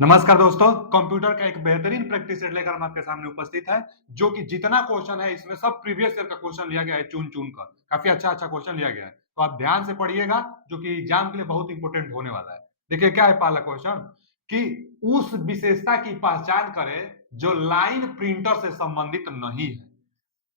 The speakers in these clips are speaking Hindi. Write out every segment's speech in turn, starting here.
नमस्कार दोस्तों, कंप्यूटर का एक बेहतरीन प्रैक्टिस सेट लेकर हम आपके सामने उपस्थित है। जो कि जितना क्वेश्चन है इसमें सब प्रीवियस ईयर का क्वेश्चन लिया गया है चुन-चुन कर। काफी अच्छा-अच्छा क्वेश्चन लिया गया है। तो आप ध्यान से पढ़िएगा जो कि एग्जाम के लिए बहुत इंपॉर्टेंट होने वाला है। देखिए क्या है पहला क्वेश्चन कि उस विशेषता की पहचान करें जो लाइन प्रिंटर से संबंधित नहीं है।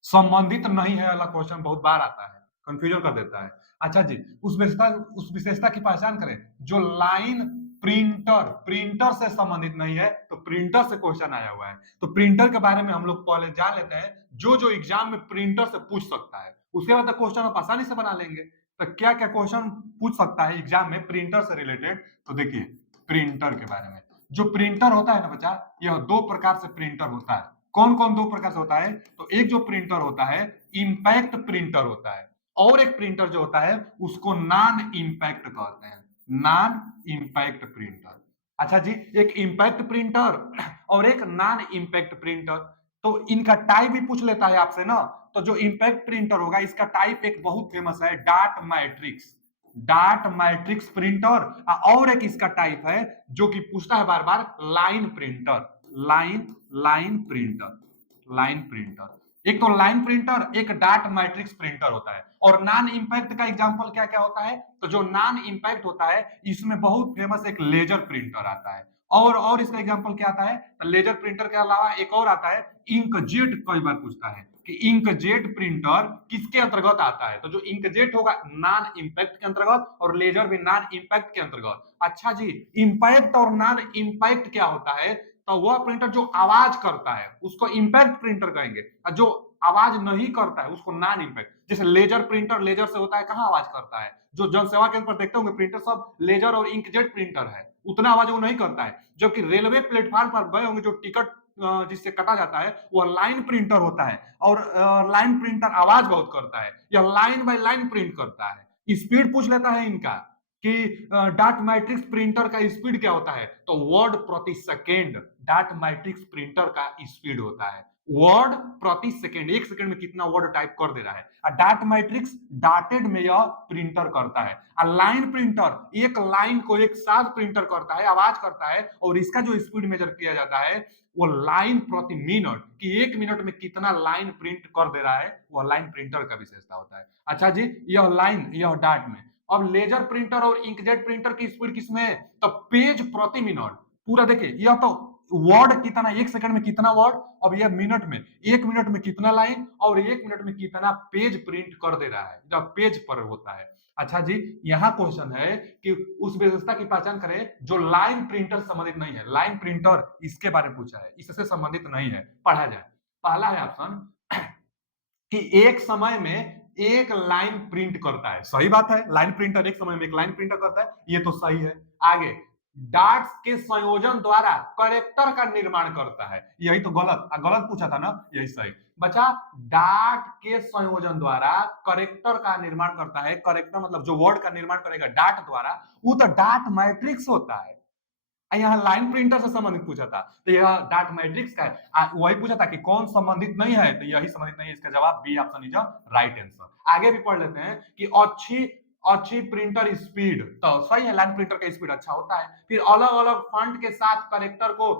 संबंधित नहीं है वाला क्वेश्चन बहुत बार आता है, कंफ्यूजन कर देता है। अच्छा जी, उस विशेषता की पहचान करें जो लाइन प्रिंटर से संबंधित नहीं है। तो प्रिंटर से क्वेश्चन आया हुआ है, तो प्रिंटर के बारे में हम लोग पहले जान लेते हैं। जो एग्जाम में प्रिंटर से पूछ सकता है उसके बाद क्वेश्चन आप आसानी से बना लेंगे। तो क्या क्या क्वेश्चन पूछ सकता है एग्जाम में प्रिंटर से रिलेटेड? तो देखिए प्रिंटर के बारे में, जो प्रिंटर होता है ना बच्चा, यह दो प्रकार से प्रिंटर होता है। कौन कौन दो प्रकार से होता है? तो एक जो प्रिंटर होता है इंपैक्ट प्रिंटर होता है, और एक प्रिंटर जो होता है उसको नॉन इंपैक्ट कहते हैं, नॉन इंपैक्ट प्रिंटर। अच्छा जी, एक इंपैक्ट प्रिंटर और एक नॉन इंपैक्ट प्रिंटर। तो इनका टाइप भी पूछ लेता है आपसे ना। तो जो इंपैक्ट प्रिंटर होगा इसका टाइप एक बहुत फेमस है, डाट मैट्रिक्स प्रिंटर। और एक इसका टाइप है जो कि पूछता है बार बार, line printer, line line printer, line printer. एक तो लाइन प्रिंटर, एक डाट मैट्रिक्स प्रिंटर होता है। और नॉन इंपैक्ट का एग्जांपल क्या क्या होता है? तो जो नॉन इंपैक्ट होता है इसमें बहुत फेमस एक लेजर प्रिंटर आता है। और इसका एग्जांपल क्या आता है? तो लेजर प्रिंटर के अलावा एक और आता है इंकजेट। कई बार पूछता है कि इंकजेट प्रिंटर किसके अंतर्गत आता है? तो जो इंकजेट होगा नॉन इंपैक्ट के अंतर्गत, और लेजर भी नॉन इंपैक्ट के अंतर्गत। अच्छा जी, इंपैक्ट और नॉन इंपैक्ट क्या होता है? तो वह प्रिंटर जो आवाज करता है उसको इंपैक्ट प्रिंटर कहेंगे, और जो आवाज नहीं करता है उसको नॉन इंपैक्ट। जैसे लेजर प्रिंटर लेजर से होता है, कहां आवाज करता है? जो जनसेवा केंद्र पर देखते होंगे प्रिंटर सब लेजर और इंकजेट प्रिंटर है, उतना आवाज वो नहीं करता है। जबकि रेलवे प्लेटफॉर्म पर गए होंगे जो टिकट जिससे कटा जाता है वह लाइन प्रिंटर होता है, और लाइन प्रिंटर आवाज बहुत करता है, यह लाइन बाय लाइन प्रिंट करता है। स्पीड पूछ लेता है इनका कि डाट मैट्रिक्स प्रिंटर का स्पीड क्या होता है? तो वर्ड प्रति सेकेंड डाट मैट्रिक्स प्रिंटर का स्पीड होता है। वर्ड प्रति सेकेंड, एक सेकेंड में कितना वर्ड टाइप कर दे रहा है। डाट मैट्रिक्स डाटेड में यह प्रिंटर करता है। लाइन प्रिंटर एक लाइन को एक साथ प्रिंटर करता है, आवाज करता है, और इसका जो स्पीड मेजर किया जाता है वो लाइन प्रति मिनट, कि एक मिनट में कितना लाइन प्रिंट कर दे रहा है, वह लाइन प्रिंटर का विशेषता होता है। अच्छा जी, यह लाइन यह डाट में। अब लेजर प्रिंटर और इंकजेट प्रिंटर की स्पीड किसमें है? तो पेज प्रति मिनट। पूरा देखिए, यह तो वर्ड कितना, एक सेकंड में कितना वर्ड, अब यह मिनट में, एक मिनट में कितना लाइन, और एक मिनट में कितना पेज प्रिंट कर दे रहा है, जब पेज पर होता है। अच्छा जी, यहाँ क्वेश्चन है कि उस विशेषता की पहचान करें जो लाइन प्रिंटर संबंधित नहीं है। लाइन प्रिंटर इसके बारे में पूछा है, इससे संबंधित नहीं है, पढ़ा जाए। पहला है ऑप्शन कि एक समय में एक लाइन प्रिंट करता है। सही बात है, लाइन प्रिंटर एक समय में एक लाइन प्रिंटर करता है, ये तो सही है। आगे, डाट्स के संयोजन द्वारा करेक्टर का निर्माण करता है, यही तो गलत गलत पूछा था ना, यही सही बचा। डाट के संयोजन द्वारा करेक्टर का निर्माण करता है, करेक्टर मतलब जो वर्ड का निर्माण करेगा डाट द्वारा, वो तो डाट मैट्रिक्स होता है। यहाँ लाइन प्रिंटर से संबंधित पूछा था, तो यह डाट मैट्रिक्स का है। वही पूछा था कि कौन संबंधित नहीं है, तो यही संबंधित नहीं है। इसका जवाब B option is right answer. आगे भी पढ़ लेते हैं कि अच्छी अच्छी प्रिंटर स्पीड, तो सही है, लाइन प्रिंटर का स्पीड अच्छा होता है। फिर अलग अलग फंट के साथ करेक्टर को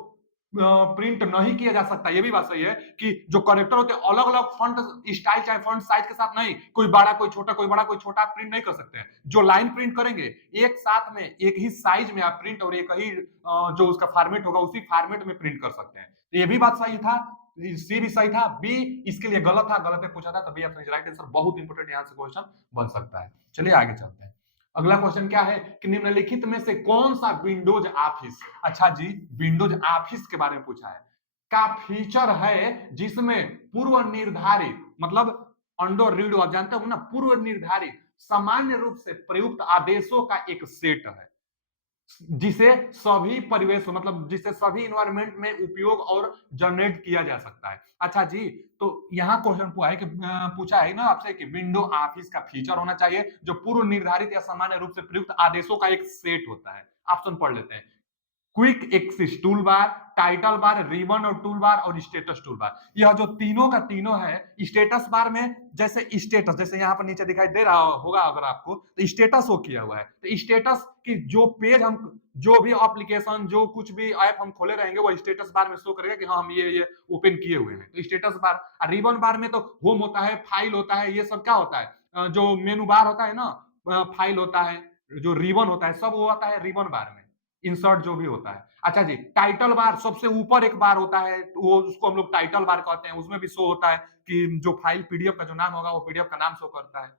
प्रिंट नहीं किया जा सकता, ये भी बात सही है कि जो करेक्टर होते हैं अलग अलग फंट स्टाइल चाहे फंट साइज के साथ नहीं, कोई बड़ा कोई छोटा, कोई बड़ा कोई छोटा, आप प्रिंट नहीं कर सकते हैं। जो लाइन प्रिंट करेंगे एक साथ में एक ही साइज में आप प्रिंट, और एक ही जो उसका फॉर्मेट होगा उसी फॉर्मेट में प्रिंट कर सकते हैं। तो ये भी बात सही था, सी भी सही था, बी इसके लिए गलत था, गलत में पूछा था, तो बी ऑप्शन राइट आंसर। बहुत इंपॉर्टेंट यहां से क्वेश्चन बन सकता है। चलिए आगे चलते हैं। अगला क्वेश्चन क्या है कि निम्नलिखित में से कौन सा विंडोज ऑफिस, अच्छा जी, विंडोज ऑफिस के बारे में पूछा है, का फीचर है जिसमें पूर्व निर्धारित मतलब अंडर रीड, आप जानते हो ना, पूर्व निर्धारित सामान्य रूप से प्रयुक्त आदेशों का एक सेट है, जिसे सभी परिवेश मतलब जिसे सभी इन्वायरमेंट में उपयोग और जनरेट किया जा सकता है। अच्छा जी, तो यहाँ क्वेश्चन पूछा है ना आपसे कि विंडो ऑफिस का फीचर होना चाहिए जो पूर्व निर्धारित या सामान्य रूप से प्रयुक्त आदेशों का एक सेट होता है। ऑप्शन पढ़ लेते हैं। Quick axis tool bar, title bar, ribbon और टूल बार और स्टेटस टूल बार। यह जो तीनों का तीनों है, स्टेटस बार में जैसे स्टेटस, जैसे यहाँ पर नीचे दिखाई दे रहा होगा अगर आपको, तो स्टेटस वो किया हुआ है। तो स्टेटस की जो पेज हम, जो भी एप्लीकेशन, जो कुछ भी ऐप हम खोले रहेंगे, वो स्टेटस बार में शो करेगा कि हाँ हम ये ओपन किए हुए हैं। तो स्टेटस बार। रिबन बार में तो होम होता है, फाइल होता है, ये सब क्या होता है, जो मेनू बार होता है ना, फाइल होता है, जो रिबन होता है, सब वो आता है रिबन बार में। इंसर्ट जो भी होता है। अच्छा जी, टाइटल बार सबसे ऊपर एक बार होता है, वो उसको हम लोग टाइटल बार कहते हैं। उसमें भी शो होता है कि जो फाइल पीडीएफ का जो नाम होगा वो पीडीएफ का नाम शो करता है।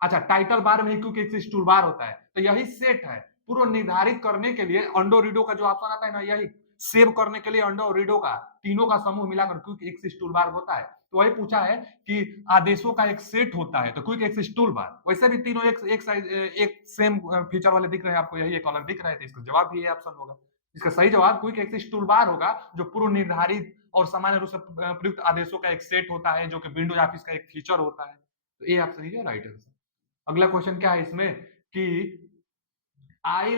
अच्छा, टाइटल बार में क्योंकि एक टूल बार होता है, तो यही सेट है पूर्व निर्धारित करने के लिए। अंडो रीडो का जो ऑप्शन आता है ना, यही सेव करने के लिए अंडो रीडो का तीनों का समूह मिलाकर क्विक एक्सिस टूल बार होता है। तो वही पूछा है कि आदेशों का एक सेट होता है, तो क्विक एक्सिस टूल बार। वैसे भी तीनों एक साइज, एक सेम फीचर वाले दिख रहे हैं आपको, यही एक अलग दिख रहे थे, इसका जवाब भी ये ऑप्शन होगा। इसका सही जवाब क्विक एक्सिस टूल बार होगा, जो पूर्व निर्धारित और सामान्य रूप से प्रयुक्त आदेशों का एक सेट होता है, जो कि विंडोज ऑफिस का एक फीचर होता है। तो ये ऑप्शन है राइट आंसर। अगला क्वेश्चन क्या है इसमें कि आई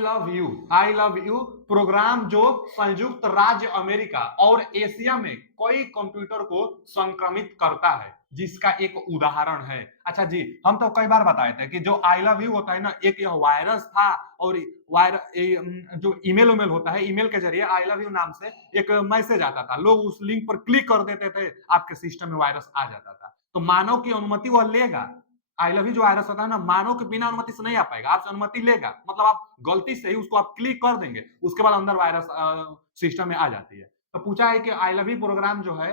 लव यू प्रोग्राम जो संयुक्त राज्य अमेरिका और एशिया में कई कंप्यूटर को संक्रमित करता है, जिसका एक उदाहरण है। अच्छा जी, हम तो कई बार बताए थे कि जो आई लव यू होता है ना, एक यह वायरस था, और जो ईमेल उमेल होता है, ईमेल के जरिए आई लव यू नाम से एक मैसेज आता था, लोग उस लिंक पर क्लिक कर देते थे, आपके सिस्टम में वायरस आ जाता था। तो मानव की अनुमति वह लेगा। आई लव यू जो वायरस होता है ना, मानव के बिना अनुमति से नहीं आ पाएगा, आपसे अनुमति लेगा, मतलब आप गलती से ही उसको आप क्लिक कर देंगे, उसके बाद अंदर वायरस सिस्टम में आ जाती है। तो पूछा है कि आई लव यू प्रोग्राम जो है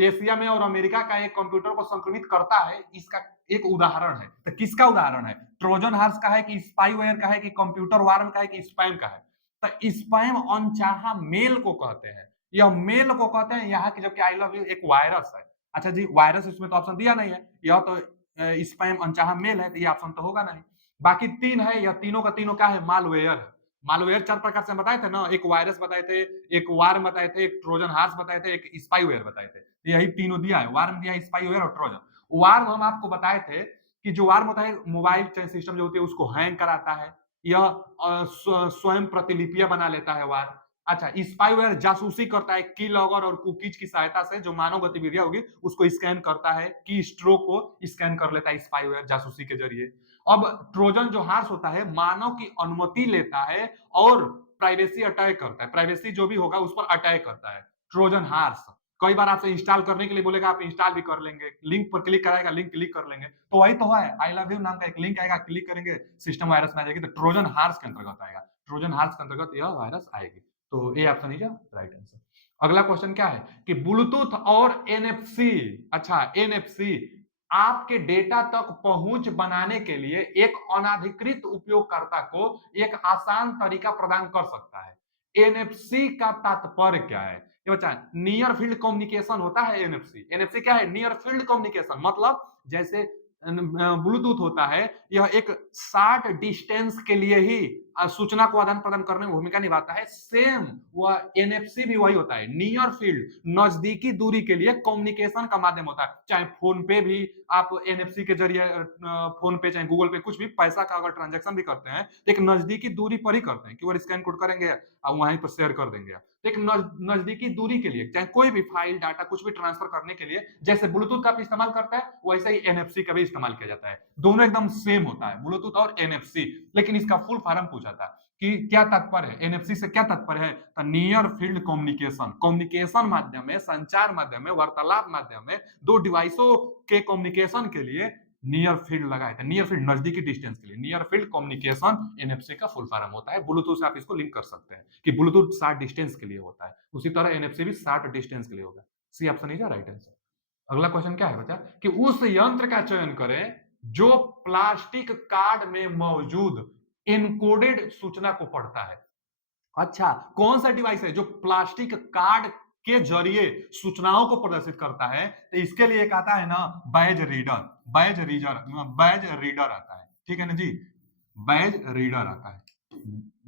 एशिया में और अमेरिका का एक कंप्यूटर को संक्रमित करता है, इसका एक उदाहरण है। तो किसका उदाहरण है? ट्रोजन हॉर्स का है कि स्पाईवेयर का है कि कंप्यूटर वार्म का है कि स्पैम का है? तो स्पैम अनचाहा मेल को कहते हैं, यह मेल को कहते हैं यहाँ की, जबकि आई लव यू एक वायरस है। अच्छा जी, वायरस इसमें तो ऑप्शन दिया नहीं है, यह तो स्पैम अनचाहा मेल है, तो ये ऑप्शन तो होगा नहीं। बाकी तीन है, यह तीनों का तीनों क्या है? मालवेयर। मालवेयर चार प्रकार से बताए थे ना, एक वायरस बताए थे, एक वार्म बताए थे, एक ट्रोजन हार्स बताए थे, एक स्पाईवेयर बताए थे। तो यही तीनों दिया है, वार्म दिया है, स्पाईवेयर और ट्रोजन। वार्म हम आपको बताए थे कि जो वार्म होता है, मोबाइल सिस्टम जो होती है उसको हैंग कराता है, यह स्वयं प्रतिलिपियां बना लेता है वार्म। अच्छा, स्पाईवेयर जासूसी करता है, की लॉगर और कुकीज की सहायता से जो मानव गतिविधियां होगी उसको स्कैन करता है, की स्ट्रोक को स्कैन कर लेता है स्पाईवेयर जासूसी के जरिए। अब ट्रोजन जो हार्स होता है, मानव की अनुमति लेता है और प्राइवेसी अटैक करता है, प्राइवेसी जो भी होगा उस पर अटैक करता है ट्रोजन हार्स। कई बार आपसे इंस्टॉल करने के लिए बोलेगा, आप इंस्टॉल भी कर लेंगे, लिंक पर क्लिक कराएगा, लिंक क्लिक कर लेंगे। तो वही तो है, आई लव यू नाम का एक लिंक आएगा, क्लिक करेंगे, सिस्टम वायरस में आ जाएगी, तो ट्रोजन हार्स के अंतर्गत आएगा, ट्रोजन हार्स के अंतर्गत यह वायरस आएगी। तो ये ऑप्शन ही राइट आंसर। अगला क्वेश्चन क्या है कि ब्लूटूथ और एनएफसी, अच्छा एनएफसी आपके डेटा तक पहुंच बनाने के लिए एक अनाधिकृत उपयोगकर्ता को एक आसान तरीका प्रदान कर सकता है। एनएफसी का तात्पर्य क्या है? ये बच्चा, नियर फील्ड कम्युनिकेशन होता है एनएफसी। एनएफसी क्या है? नियर फील्ड कम्युनिकेशन, मतलब जैसे ब्लूटूथ होता है, यह एक शार्ट डिस्टेंस के लिए ही सूचना को आदान प्रदान करने में भूमिका निभाता है। सेम वह एनएफसी भी वही होता है, नियर फील्ड, नजदीकी दूरी के लिए कम्युनिकेशन का माध्यम होता है। चाहे फोन पे भी आप एनएफसी के जरिए, फोन पे चाहे गूगल पे, कुछ भी पैसा का अगर ट्रांजेक्शन भी करते हैं तो एक नजदीकी दूरी पर ही करते हैं, क्यूआर स्कैन कोड करेंगे और वहीं पर शेयर कर देंगे। तो एक नजदीकी दूरी के लिए, चाहे कोई भी फाइल डाटा कुछ भी ट्रांसफर करने के लिए, जैसे ब्लूटूथ का इस्तेमाल करता है, वैसे ही एनएफसी का भी इस्तेमाल किया जाता है। दोनों एकदम सेम होता है, ब्लूटूथ और एनएफसी। लेकिन इसका फुल फॉर्म पूछा था कि क्या तात्पर्य है, एनएफसी से क्या तात्पर्य है? तो नियर फील्ड कम्युनिकेशन, कम्युनिकेशन माध्यम में, संचार माध्यम में, वार्तालाप माध्यम में दो डिवाइसों के कम्युनिकेशन के लिए नियर फील्ड लगाए थे, नियर फील्ड नजदीकी डिस्टेंस के लिए नियर फील्ड कम्युनिकेशन एनएफसी का फुल फॉर्म होता है। ब्लूटूथ से आप इसको लिंक कर सकते हैं कि ब्लूटूथ शॉर्ट डिस्टेंस के लिए होता है, उसी तरह एनएफसी भी शॉर्ट डिस्टेंस के लिए होगा। C option is right answer. अगला क्वेश्चन क्या है बच्चा कि उस यंत्र का चयन करें जो प्लास्टिक कार्ड में मौजूद एन्कोडेड सूचना को पढ़ता है। अच्छा, कौन सा डिवाइस है जो प्लास्टिक कार्ड के जरिए सूचनाओं को प्रदर्शित करता है? तो इसके लिए एक आता है ना, बैज रीडर, बैज रीडर आता है, ठीक है ना जी, बैज रीडर आता है,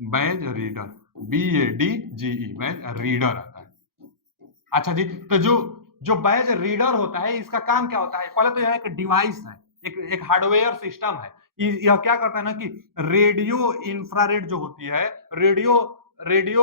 badge reader, BADGE, badge reader आता है। अच्छा जी, तो जो जो बैज रीडर होता है, इसका काम क्या होता है? पहले तो यह एक डिवाइस है, एक हार्डवेयर सिस्टम है। यह क्या करता है ना कि रेडियो इंफ्रारेड जो होती है, रेडियो रेडियो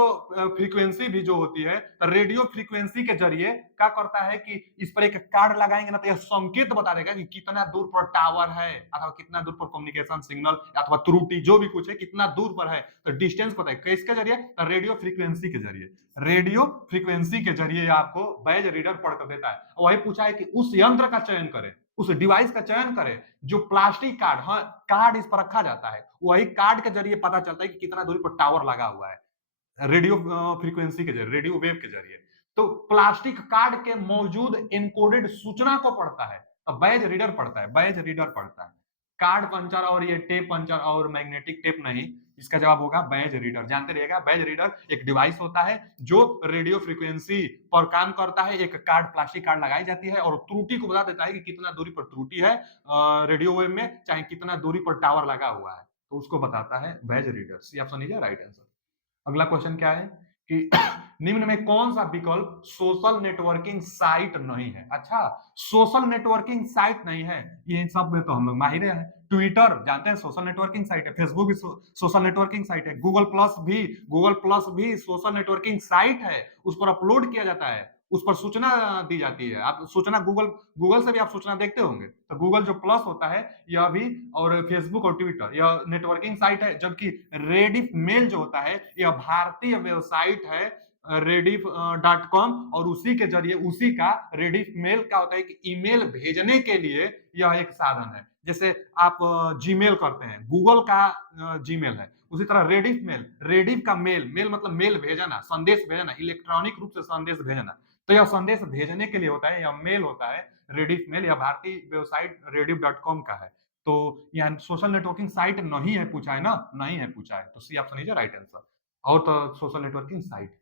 फ्रीक्वेंसी भी जो होती है, तो रेडियो फ्रीक्वेंसी के जरिए क्या करता है कि इस पर एक कार्ड लगाएंगे ना, तो यह संकेत बता देगा कि कितना दूर पर टावर है, अथवा कितना दूर पर कम्युनिकेशन सिग्नल अथवा त्रुटि जो भी कुछ है कितना दूर पर है, तो डिस्टेंस पता है किसके जरिए, तो रेडियो फ्रीक्वेंसी के जरिए। रेडियो फ्रीक्वेंसी के जरिए आपको बैज रीडर पढ़ कर देता है। वही पूछा है कि उस यंत्र का चयन करें, उस डिवाइस का चयन करें जो प्लास्टिक कार्ड, हाँ कार्ड इस पर रखा जाता है, वही कार्ड के जरिए पता चलता है कि कितना दूरी पर टावर लगा हुआ है, रेडियो फ्रीक्वेंसी के जरिए, रेडियो वेव के जरिए। तो प्लास्टिक कार्ड के मौजूद एन्कोडेड सूचना को पढ़ता है, अब बैज रीडर पढ़ता है, बैज रीडर पढ़ता है। कार्ड पंचर और ये टेप पंचर और मैग्नेटिक टेप नहीं, इसका जवाब होगा बैज रीडर। जानते रहिएगा, बैज रीडर एक डिवाइस होता है जो रेडियो फ्रीक्वेंसी पर काम करता है। एक कार्ड, प्लास्टिक कार्ड लगाई जाती है और त्रुटि को बता देता है कि कितना दूरी पर त्रुटि है रेडियो वेव में, चाहे कितना दूरी पर टावर लगा हुआ है, तो उसको बताता है badge reader. C option is right answer. अगला क्वेश्चन क्या है कि निम्न में कौन सा विकल्प सोशल नेटवर्किंग साइट नहीं है? अच्छा, सोशल नेटवर्किंग साइट नहीं है, ये सब में तो हम लोग माहिर हैं। ट्विटर जानते हैं सोशल नेटवर्किंग साइट है, फेसबुक भी सोशल नेटवर्किंग साइट है, गूगल प्लस भी सोशल नेटवर्किंग साइट है, उस पर अपलोड किया जाता है, उस पर सूचना दी जाती है। आप सूचना गूगल से भी आप सूचना देखते होंगे, तो गूगल जो प्लस होता है यह भी, और फेसबुक और ट्विटर यह नेटवर्किंग साइट है। जबकि रेडिफ मेल जो होता है यह भारतीय वेबसाइट है, rediff.com, और उसी के जरिए, उसी का रेडिफ मेल क्या होता है कि ईमेल भेजने के लिए यह एक साधन है। जैसे आप जीमेल करते हैं, गूगल का जीमेल है, उसी तरह रेडिफ मेल, रेडिफ का मेल, मेल मतलब मेल भेजना, संदेश भेजना, इलेक्ट्रॉनिक रूप से संदेश भेजना, तो यह संदेश भेजने के लिए होता है, यह मेल होता है रेडिफ मेल। यह भारतीय वेबसाइट rediff.com का है। तो यहाँ सोशल नेटवर्किंग साइट नहीं है पूछा है ना, नहीं है पूछा है, तो C option is right answer. और तो सोशल नेटवर्किंग साइट।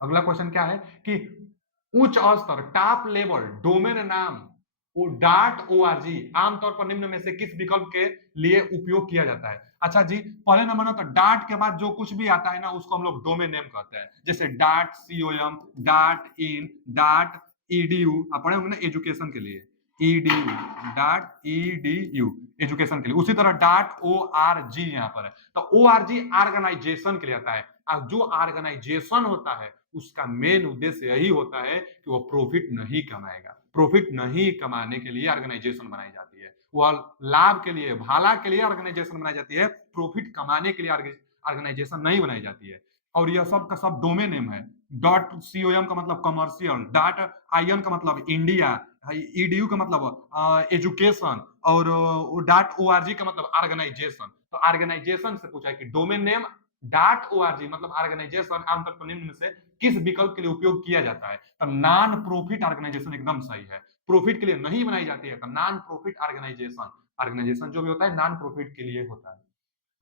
अगला क्वेश्चन क्या है कि उच्च स्तर, टॉप लेवल डोमेन नाम वो डॉट ओआरजी आमतौर पर निम्न में से किस विकल्प के लिए उपयोग किया जाता है? अच्छा जी, पहले नंबर ना, तो डॉट के बाद जो कुछ भी आता है ना उसको हम लोग डोमेन नेम कहते हैं। जैसे dot COM, dot in, dot EDU, आप पढ़े होंगे ना एजुकेशन के लिए, ईडीयू, डॉट ईडीयू एजुकेशन के लिए। उसी तरह डॉट ओआरजी यहाँ पर है, तो ओआरजी ऑर्गेनाइजेशन के लिए आता है। जो ऑर्गेनाइजेशन होता है उसका मेन उद्देश्य यही होता है कि वो प्रॉफिट नहीं कमाएगा। प्रॉफिट नहीं कमाने के लिए ऑर्गेनाइजेशन बनाई जाती है, वह लाभ के लिए, भला के लिए ऑर्गेनाइजेशन बनाई जाती है, प्रॉफिट कमाने के लिए ऑर्गेनाइजेशन नहीं बनाई जाती है। और यह सब का सब डोमेन नेम है। डॉट सीओएम का मतलब कमर्शियल, डॉट आईएन का मतलब इंडिया, ईडीयू का मतलब एजुकेशन, और डॉट ओआरजी का मतलब ऑर्गेनाइजेशन। तो ऑर्गेनाइजेशन से पूछा है कि डोमेन नेम डॉट ओआरजी मतलब ऑर्गेनाइजेशन आमतौर पर निम्न में से किस विकल्प के लिए उपयोग किया जाता है? तो नॉन प्रॉफिट ऑर्गेनाइजेशन एकदम सही है। प्रॉफिट के लिए नहीं बनाई जाती है, तो नॉन प्रॉफिट ऑर्गेनाइजेशन, ऑर्गेनाइजेशन जो भी होता है नॉन प्रॉफिट के लिए होता है।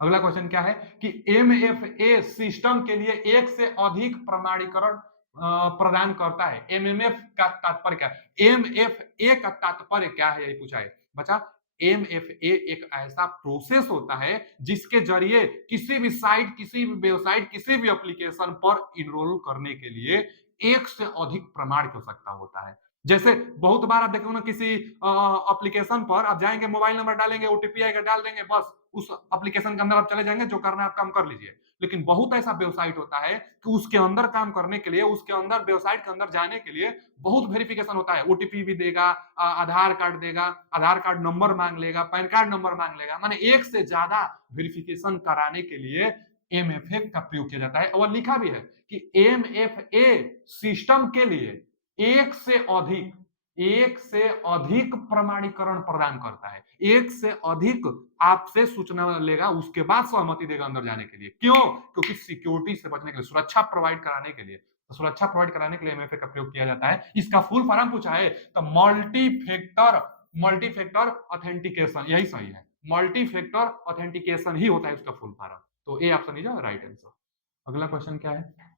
अगला क्वेश्चन क्या है कि एमएफए सिस्टम के लिए एक से अधिक प्रमाणीकरण प्रदान करता है। एमएमएफ का तात्पर्य क्या है? एमएफए का तात्पर्य क्या है, यही पूछा है बच्चा। एमएफए एक ऐसा प्रोसेस होता है जिसके जरिए किसी भी साइट, किसी भी वेबसाइट, किसी भी एप्लीकेशन पर इनरोल करने के लिए एक से अधिक प्रमाण की आवश्यकता होता है। जैसे बहुत बार आप देखो ना, किसी एप्लीकेशन पर आप जाएंगे, मोबाइल नंबर डालेंगे, ओटीपी आएगा, डाल देंगे, बस उस एप्लीकेशन के अंदर आप चले जाएंगे, जो करना है आप काम कर लीजिए। लेकिन बहुत ऐसा वेबसाइट होता है कि उसके अंदर काम करने के लिए, उसके अंदर वेबसाइट के अंदर जाने के लिए बहुत वेरिफिकेशन होता है। ओटीपी भी देगा, आधार कार्ड देगा, आधार कार्ड नंबर मांग लेगा, पैन कार्ड नंबर मांग लेगा, माने एक से ज्यादा वेरिफिकेशन कराने के लिए एमएफए का प्रयोग किया जाता है। और लिखा भी है कि एमएफए सिस्टम के लिए एक से अधिक प्रमाणीकरण प्रदान करता है। एक से अधिक आपसे सूचना लेगा, उसके बाद सहमति देगा अंदर जाने के लिए। क्यों? क्योंकि सिक्योरिटी से बचने के लिए, सुरक्षा प्रोवाइड कराने के लिए, तो सुरक्षा प्रोवाइड कराने के लिए एमएफए का प्रयोग किया जाता है। इसका फुल फॉर्म पूछा है तो मल्टी फैक्टर ऑथेंटिकेशन, यही सही है। मल्टी फैक्टर ऑथेंटिकेशन ही होता है उसका फुल फॉर्म। तो A option is right answer. अगला क्वेश्चन क्या है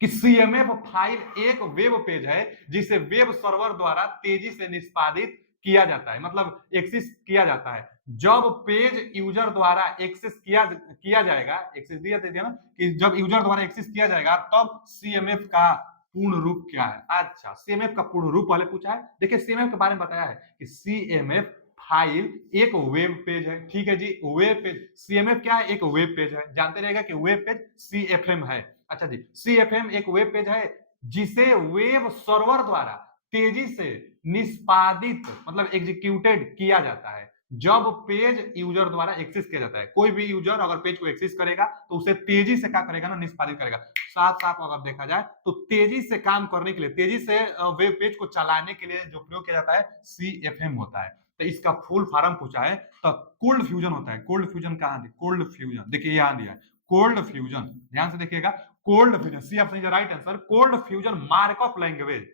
कि सीएमएफ फाइल एक वेब पेज है जिसे वेब सर्वर द्वारा तेजी से निष्पादित किया जाता है, मतलब एक्सेस किया जाता है। जब पेज यूजर द्वारा एक्सेस किया जाएगा, एक्सेस दिया ना कि जब यूजर द्वारा एक्सेस किया जाएगा तब सीएमएफ का पूर्ण रूप क्या है? अच्छा, सीएमएफ का पूर्ण रूप पहले पूछा है। देखिए सीएमएफ के बारे में बताया है कि सीएमएफ फाइल एक वेब पेज है। ठीक है जी, वेब पेज, सीएमएफ क्या है? एक वेब पेज है। जानते रहेगा कि वेब पेज सीएफएम है। अच्छा जी, CFM एक वेब पेज है जिसे वेब सर्वर द्वारा तेजी से निष्पादित मतलब एग्जीक्यूटेड किया जाता है जब पेज यूजर द्वारा एक्सेस किया जाता है। कोई भी यूजर अगर पेज को एक्सेस करेगा तो उसे तेजी से क्या करेगा ना, निष्पादित करेगा। साफ साफ अगर देखा जाए तो तेजी से काम करने के लिए, तेजी से वेब पेज को चलाने के लिए जो प्रयोग किया जाता है CFM होता है। तो इसका फुल फॉर्म पूछा है तो कोल्ड फ्यूजन होता है। कोल्ड फ्यूजन कहां है? कोल्ड फ्यूजन देखिए यहां दिया है, कोल्ड फ्यूजन, ध्यान से देखिएगा। Cold fusion, C option is the right answer. Cold fusion markup language,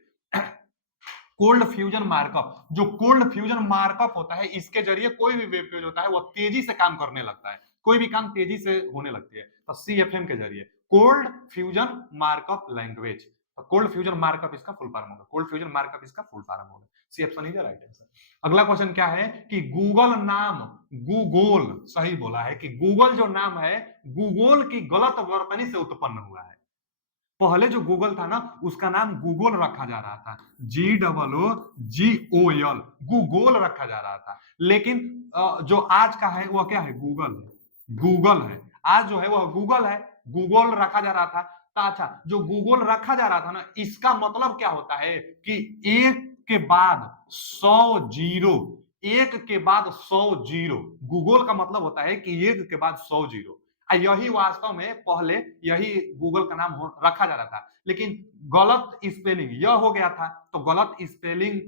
cold fusion markup, जो कोल्ड फ्यूजन मार्कअप होता है इसके जरिए कोई भी वेब पेज होता है वो तेजी से काम करने लगता है, कोई भी काम तेजी से होने लगती है। तो CFM के जरिए कोल्ड फ्यूजन मार्कअप लैंग्वेज, तो कोल्ड फ्यूजन मार्कअप इसका फुल फॉर्म होगा, कोल्ड फ्यूजन मार्कअप इसका फुल फॉर्म होगा। C option is the right answer. अगला क्वेश्चन क्या है कि गूगल नाम, गूगल सही बोला है कि गूगल जो नाम है गूगल की गलत वर्तनी से उत्पन्न हुआ है। पहले जो गूगल था ना उसका नाम गूगल रखा जा रहा था, GOOGOL, गूगल रखा जा रहा था। लेकिन जो आज का है वह क्या है? गूगल है, गूगल है। आज जो है वह गूगल है, गूगल रखा जा रहा था। तो अच्छा, जो गूगल रखा जा रहा था ना इसका मतलब क्या होता है कि एक के बाद 100 जीरो, एक के बाद 100 जीरो, गूगल का मतलब होता है कि एक के बाद 100 जीरो। यही वास्तव में पहले यही गूगल का नाम रखा जा रहा था, लेकिन गलत स्पेलिंग यह हो गया था, तो गलत स्पेलिंग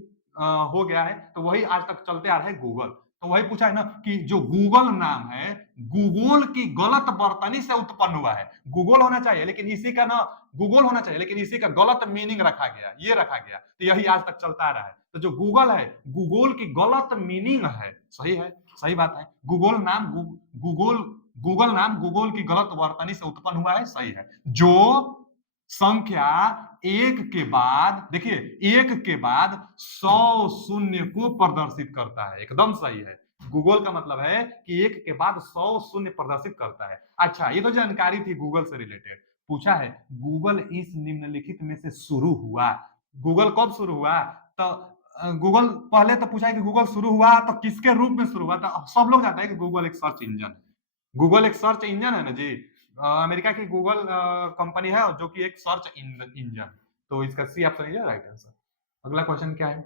हो गया है, तो वही आज तक चलते आ रहा है गूगल। तो वही पूछा है ना कि जो गूगल नाम है गूगल की गलत बर्तनी से उत्पन्न हुआ है। गूगल होना चाहिए लेकिन इसी का ना, गूगल होना चाहिए लेकिन इसी का गलत मीनिंग रखा गया, ये रखा गया, तो यही आज तक चलता आ रहा है। तो जो गूगल है गूगल की गलत मीनिंग है, सही है, सही बात है। गूगल नाम गूगल, गूगल नाम गूगल की गलत वर्तनी से उत्पन्न हुआ है, सही है। जो संख्या एक के बाद, देखिए एक के बाद 100 शून्य को प्रदर्शित करता है, एकदम सही है। गूगल का मतलब है कि एक के बाद 100 शून्य प्रदर्शित करता है। अच्छा, ये तो जानकारी थी गूगल से रिलेटेड। पूछा है गूगल इस निम्नलिखित में से शुरू हुआ, गूगल कब शुरू हुआ? तो गूगल पहले तो पूछा है कि गूगल शुरू हुआ तो किसके रूप में शुरू हुआ? तो सब लोग जानते हैं कि गूगल एक सर्च इंजन है, गूगल एक सर्च इंजन है ना जी। अमेरिका की गूगल कंपनी है जो कि एक सर्च इंजन, तो इसका सी ऑप्शन है राइट आंसर। अगला क्वेश्चन क्या है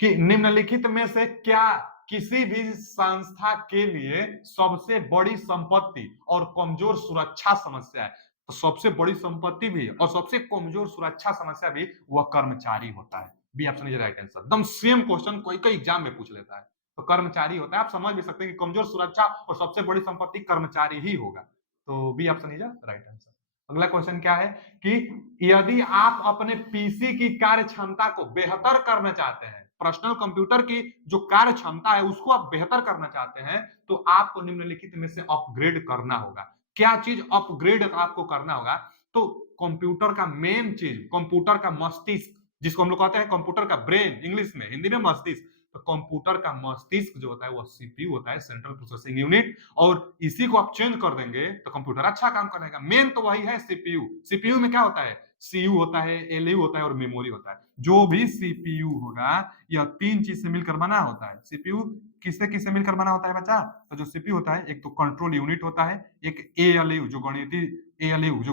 कि निम्नलिखित में से क्या किसी भी संस्था के लिए सबसे बड़ी संपत्ति और कमजोर सुरक्षा समस्या है? तो सबसे बड़ी संपत्ति भी और सबसे कमजोर सुरक्षा समस्या भी वह कर्मचारी होता है। B option is right answer. एकदम सेम क्वेश्चन कोई कोई एग्जाम में पूछ लेता है, तो कर्मचारी होता है। आप समझ भी सकते हैं कि कमजोर सुरक्षा और सबसे बड़ी संपत्ति कर्मचारी ही होगा, तो B option is right answer. अगला क्वेश्चन क्या है कि यदि आप अपने पीसी की कार्य क्षमता को बेहतर करना चाहते हैं, पर्सनल कंप्यूटर की जो कार्य क्षमता है उसको आप बेहतर करना चाहते हैं, तो आपको निम्नलिखित में से अपग्रेड करना होगा। क्या चीज अपग्रेड आपको करना होगा? तो कंप्यूटर का मेन चीज, कंप्यूटर का मस्तिष्क, जिसको हम लोग कहते हैं कंप्यूटर का ब्रेन, इंग्लिश में, हिंदी में मस्तिष्क, तो कंप्यूटर का मस्तिष्क जो होता है वो सीपीयू होता है, सेंट्रल प्रोसेसिंग यूनिट। और इसी को आप चेंज कर देंगे तो कंप्यूटर अच्छा काम करेगा। मेन तो वही है सीपीयू। सीपीयू में क्या होता है? सीयू होता है, एलयू होता है और मेमोरी होता है। जो भी सीपीयू होगा यह तीन चीज से मिलकर बना होता है। सीपीयू किससे किससे मिलकर बना होता है बच्चा? तो जो सीपीयू होता है एक तो कंट्रोल यूनिट होता है, एक एएलयू जो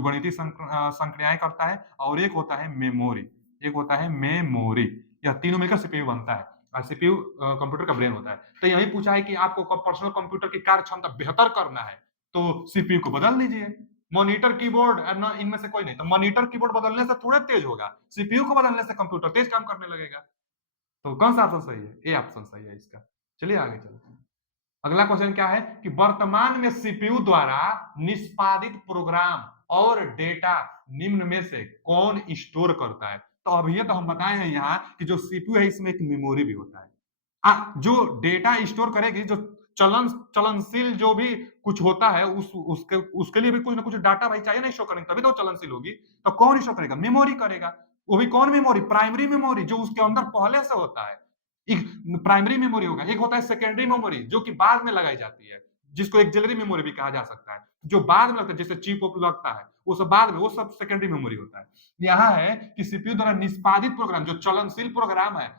गणितीय संक्रियाएं करता है, और एक होता है मेमोरी, एक होता है मेमोरी। यह तीनों मिलकर सीपीयू बनता है। सीपीयू कंप्यूटर का ब्रेन होता है। तो यही पूछा है कि आपको पर्सनल कंप्यूटर की कार्य क्षमता बेहतर करना है तो सीपीयू को बदल दीजिए। मॉनिटर कीबोर्ड इनमें से कोई नहीं, तो मॉनिटर कीबोर्ड बदलने से थोड़े तेज होगा, सीपीयू को बदलने से कंप्यूटर तेज काम करने लगेगा। तो कौन सा ऑप्शन सही है? ए ऑप्शन सही है इसका। चलिए आगे चलते हैं। अगला क्वेश्चन क्या है कि वर्तमान में सीपीयू द्वारा निष्पादित प्रोग्राम और डेटा निम्न में से कौन स्टोर करता है? तो अभी तो हम बताए हैं यहाँ कि जो सीपीयू है इसमें एक मेमोरी भी होता है। जो डेटा स्टोर करेगी, जो चलनशील जो भी कुछ होता है उसके लिए भी कुछ ना कुछ डाटा भाई चाहिए ना स्टोर करने, तभी तो चलनशील होगी। तो कौन स्टोर करेगा? मेमोरी करेगा। वो भी कौन मेमोरी? प्राइमरी मेमोरी, जो उसके अंदर पहले से होता है। एक प्राइमरी मेमोरी होगा, एक होता है सेकेंडरी मेमोरी जो कि बाद में लगाई जाती है, जिसको एक्सिलरी मेमोरी भी कहा जा सकता है, जो बाद में लगता है, जैसे चिप लगता है वो सब बाद में, वो सब सेकेंडरी मेमोरी होता है। यहाँ है कि सीपीयू द्वारा निष्पादित प्रोग्राम, जो चलनशील प्रोग्राम है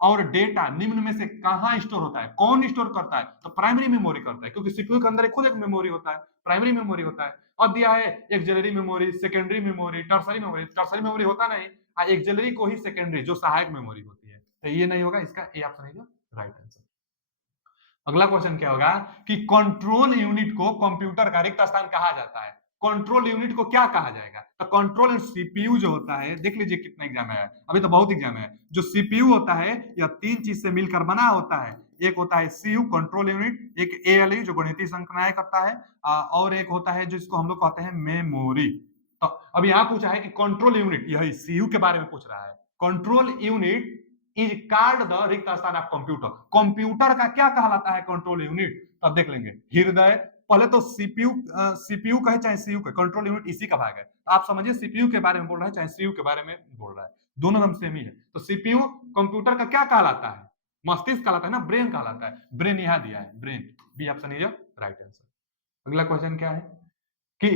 और डेटा निम्न में से कहां स्टोर होता है, कौन स्टोर करता है? तो प्राइमरी मेमोरी करता है, क्योंकि सीपीयू के अंदर खुद एक मेमोरी होता है, प्राइमरी मेमोरी होता है। अब दिया है axillary memory, secondary memory, tertiary memory. Tertiary memory होता नहीं, एक्सिलरी को ही सेकेंडरी जो सहायक मेमोरी होती है, तो ये नहीं होगा, इसका ए ऑप्शन है जो राइट आंसर। अगला क्वेश्चन क्या होगा कि कंट्रोल यूनिट को कंप्यूटर का रिक्त स्थान कहा जाता है। कंट्रोल यूनिट को क्या कहा जाएगा? तो कंट्रोल सीपीयू जो होता है, देख लीजिए कितना एग्जाम है, अभी तो बहुत एग्जाम है। जो सीपीयू होता है यह तीन चीज से मिलकर बना होता है। एक होता है सीयू कंट्रोल यूनिट, एक एएलयू जो गणितीय संक्रियाएं करता है, और एक होता है जिसको हम लोग कहते हैं मेमोरी। तो अब यहां पूछा है कि कंट्रोल यूनिट, यही सीयू के बारे में पूछ रहा है। Control unit is called the रिक्त स्थान ऑफ कंप्यूटर। कंप्यूटर का क्या कहलाता है कंट्रोल यूनिट? अब देख लेंगे, हृदय, पहले तो सीपीयू, सीपीयू कहे चाहे सीयू कहे, कंट्रोल यूनिट इसी का भाग है। तो आप समझिए सीपीयू के बारे में बोल रहा है चाहे सीयू के बारे में बोल रहा है, दोनों हम सेम ही है। तो सीपीयू कंप्यूटर का क्या कहलाता है? मस्तिष्क कहलाता है ना, ब्रेन कहलाता है। ब्रेन यहां दिया है, brain, B option is right answer. अगला क्वेश्चन क्या है कि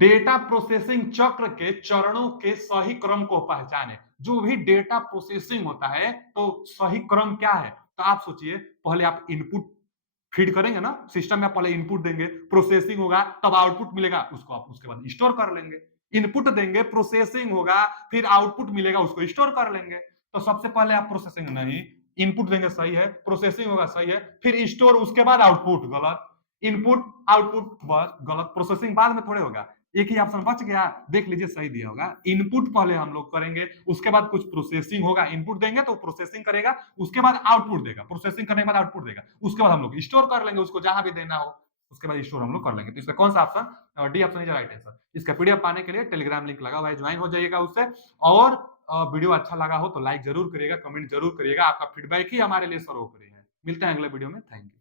डेटा प्रोसेसिंग चक्र के चरणों के सही क्रम को पहचाने। जो भी डेटा प्रोसेसिंग होता है तो सही क्रम क्या है? तो आप सोचिए, पहले आप इनपुट फीड करेंगे ना सिस्टम में, पहले इनपुट देंगे, प्रोसेसिंग होगा, तब आउटपुट मिलेगा, उसको आप उसके बाद स्टोर कर लेंगे। इनपुट देंगे, प्रोसेसिंग होगा, फिर आउटपुट मिलेगा, उसको स्टोर कर लेंगे। तो सबसे पहले आप प्रोसेसिंग नहीं, इनपुट देंगे, सही है, प्रोसेसिंग होगा, सही है, फिर स्टोर, उसके बाद आउटपुट, गलत। इनपुट आउटपुट बस गलत, प्रोसेसिंग बाद में थोड़े होगा। एक ही ऑप्शन बच गया, देख लीजिए सही दिया होगा। इनपुट पहले हम लोग करेंगे, उसके बाद कुछ प्रोसेसिंग होगा, इनपुट देंगे तो प्रोसेसिंग करेगा, उसके बाद आउटपुट देगा, प्रोसेसिंग करने के बाद आउटपुट देगा, उसके बाद हम लोग स्टोर कर लेंगे उसको जहां भी देना हो, उसके बाद स्टोर हम लोग कर लेंगे। तो इसका कौन सा option, D option is right answer. इसका पीडीएफ पाने के लिए टेलीग्राम लिंक लगा हुआ है, ज्वाइन हो जाइएगा उससे। और वीडियो अच्छा लगा हो तो लाइक जरूर करिएगा, कमेंट जरूर करिएगा, आपका फीडबैक ही हमारे लिए सर्वोपरि है। मिलते हैं अगले वीडियो में, थैंक यू।